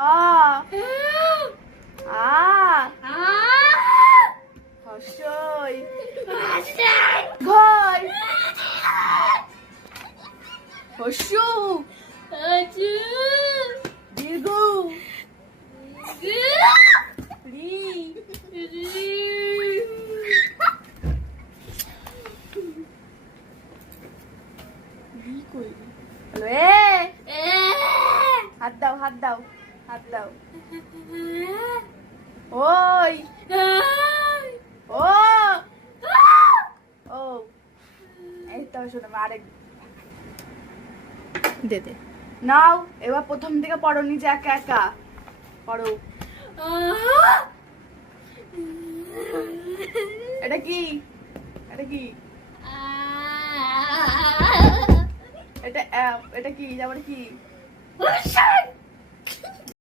আ আ হর্ষই ঘর হর্ষু দীর্ঘ রি হাত দাও হাত দাও হাত দাও ওই ও ও এই তো শোনো আরেক দে দে। নাও এবার প্রথম থেকে পড়ো নিজে একা একা পড়ো। এটা কি এটা কি এটা কি তারপরে কি